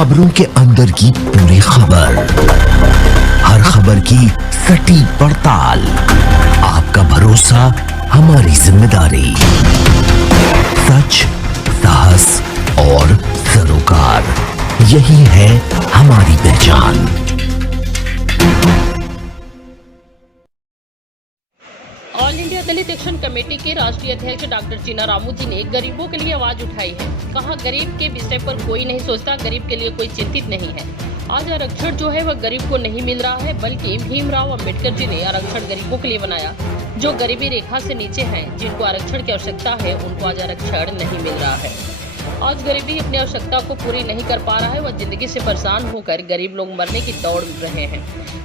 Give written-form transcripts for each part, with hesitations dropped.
खबरों के अंदर की पूरी खबर, हर खबर की सटीक पड़ताल, आपका भरोसा हमारी जिम्मेदारी। सच, साहस और सरोकार, यही है हमारी पहचान। ऑल इंडिया दलित एक्शन कमेटी के राष्ट्रीय अध्यक्ष डॉक्टर चीना रामू जी ने गरीबों के लिए आवाज उठाई है। कहा, गरीब के विषय पर कोई नहीं सोचता, गरीब के लिए कोई चिंतित नहीं है। आज आरक्षण जो है वह गरीब को नहीं मिल रहा है, बल्कि भीमराव अंबेडकर जी ने आरक्षण गरीबों के लिए बनाया, जो गरीबी रेखा से नीचे हैं, जिनको आरक्षण की आवश्यकता है, उनको आज आरक्षण नहीं मिल रहा है। आज गरीबी अपनी आवश्यकता को पूरी नहीं कर पा रहा है। वह जिंदगी से परेशान होकर गरीब लोग मरने की दौड़ रहे हैं,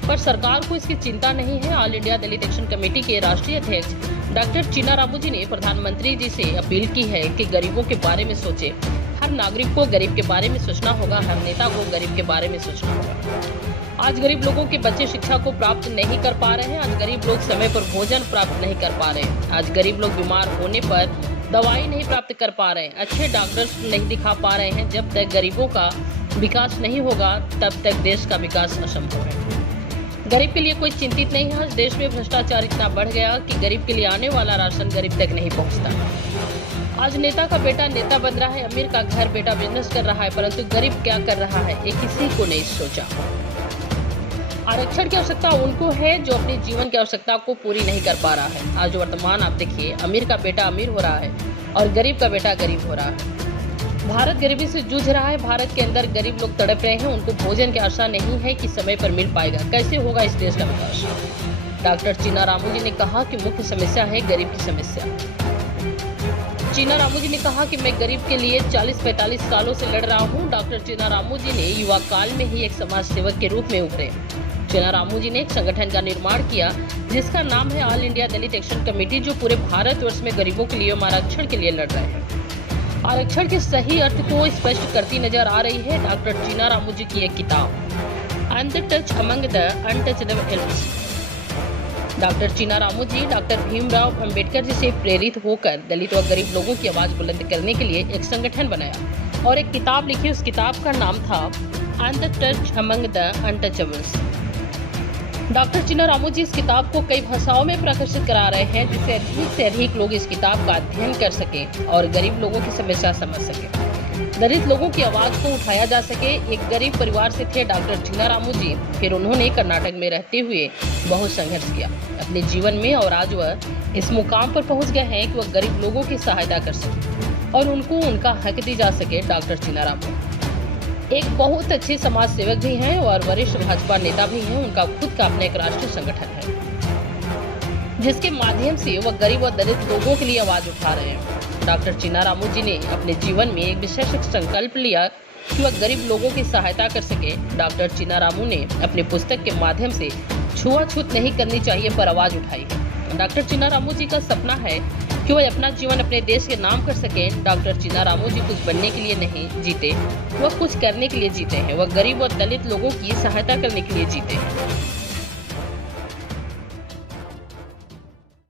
पर सरकार को इसकी चिंता नहीं है। ऑल इंडिया दलित एक्शन कमेटी के राष्ट्रीय अध्यक्ष डॉक्टर चीना रामू जी ने प्रधानमंत्री जी से अपील की है कि गरीबों के बारे में सोचे। हर नागरिक को गरीब के बारे में सोचना होगा, हर नेता को गरीब के बारे में सोचना होगा। आज गरीब लोगों के बच्चे शिक्षा को प्राप्त नहीं कर पा रहे हैं। आज गरीब लोग समय पर भोजन प्राप्त नहीं कर पा रहे हैं। आज गरीब लोग बीमार होने पर दवाई नहीं प्राप्त कर पा रहे हैं, अच्छे डॉक्टर्स नहीं दिखा पा रहे हैं। जब तक गरीबों का विकास नहीं होगा, तब तक देश का विकास असंभव है। गरीब के लिए कोई चिंतित नहीं है। आज देश में भ्रष्टाचार इतना बढ़ गया कि गरीब के लिए आने वाला राशन गरीब तक नहीं पहुंचता। आज नेता का बेटा नेता बन रहा है, अमीर का घर बेटा बिजनेस कर रहा है, परंतु गरीब क्या कर रहा है, ये किसी को नहीं सोचा। आरक्षण की आवश्यकता उनको है जो अपने जीवन की आवश्यकता को पूरी नहीं कर पा रहा है। आज वर्तमान आप देखिए, अमीर का बेटा अमीर हो रहा है और गरीब का बेटा गरीब हो रहा है। भारत गरीबी से जूझ रहा है। भारत के अंदर गरीब लोग तड़प रहे हैं। उनको भोजन की आशा नहीं है कि समय पर मिल पाएगा। कैसे होगा इस देश का विकास? डॉक्टर चीना रामू जी ने कहा कि मुख्य समस्या है गरीब की समस्या। चीना रामू जी ने कहा कि मैं गरीब के लिए 40-45 सालों से लड़ रहा हूं। डॉक्टर चीना रामू जी ने युवा काल में ही एक समाज सेवक के रूप में उभरे। चीना रामू जी ने एक संगठन का निर्माण किया जिसका नाम है ऑल इंडिया दलित एक्शन कमेटी, जो पूरे भारतवर्ष में गरीबों के लिए आरक्षण के लिए लड़ रहे हैं। आरक्षण के सही अर्थ को स्पष्ट करती नजर आ रही है डॉक्टर चीना रामू जी की एक किताब अनटच्ड अमंग द अनटचेबल एल्ड्स। डॉक्टर चीना रामू जी डॉक्टर भीमराव अंबेडकर जी से प्रेरित होकर दलित व गरीब लोगों की आवाज बुलंद करने के लिए एक संगठन बनाया और एक किताब लिखी। उस किताब का नाम था untouched among the untouchables. Doctor Chinna Ramu जी इस किताब को कई भाषाओं में प्रकाशित करा रहे हैं, जिससे अधिक से अधिक लोग इस किताब का अध्ययन कर सकें और गरीब लोगों की समस्या समझ सकें, दलित लोगों की आवाज को उठाया जा सके। एक गरीब परिवार से थे डॉक्टर चीना रामू जी। फिर उन्होंने कर्नाटक में रहते हुए बहुत संघर्ष किया अपने जीवन में और आज वह इस मुकाम पर पहुंच गए हैं कि वह गरीब लोगों की सहायता कर सके और उनको उनका हक दी जा सके। डॉक्टर चीना रामू एक बहुत अच्छे समाज सेवक भी हैं और वरिष्ठ भाजपा नेता भी हैं। उनका खुद का अपना एक राष्ट्रीय संगठन है जिसके माध्यम से वह गरीब और दलित लोगों के लिए आवाज उठा रहे हैं। डॉक्टर चीना रामू जी ने अपने जीवन में एक विशेष संकल्प लिया कि वह गरीब लोगों की सहायता कर सके। डॉक्टर चीना रामू ने अपने पुस्तक के माध्यम से छुआछूत नहीं करनी चाहिए पर आवाज उठाई है। डॉक्टर चीना रामू जी का सपना है कि वह अपना जीवन अपने देश के नाम कर सकें। डॉक्टर चीना रामू जी कुछ बनने के लिए नहीं जीते, वह कुछ करने के लिए जीते हैं। वह गरीब और दलित लोगों की सहायता करने के लिए जीते हैं।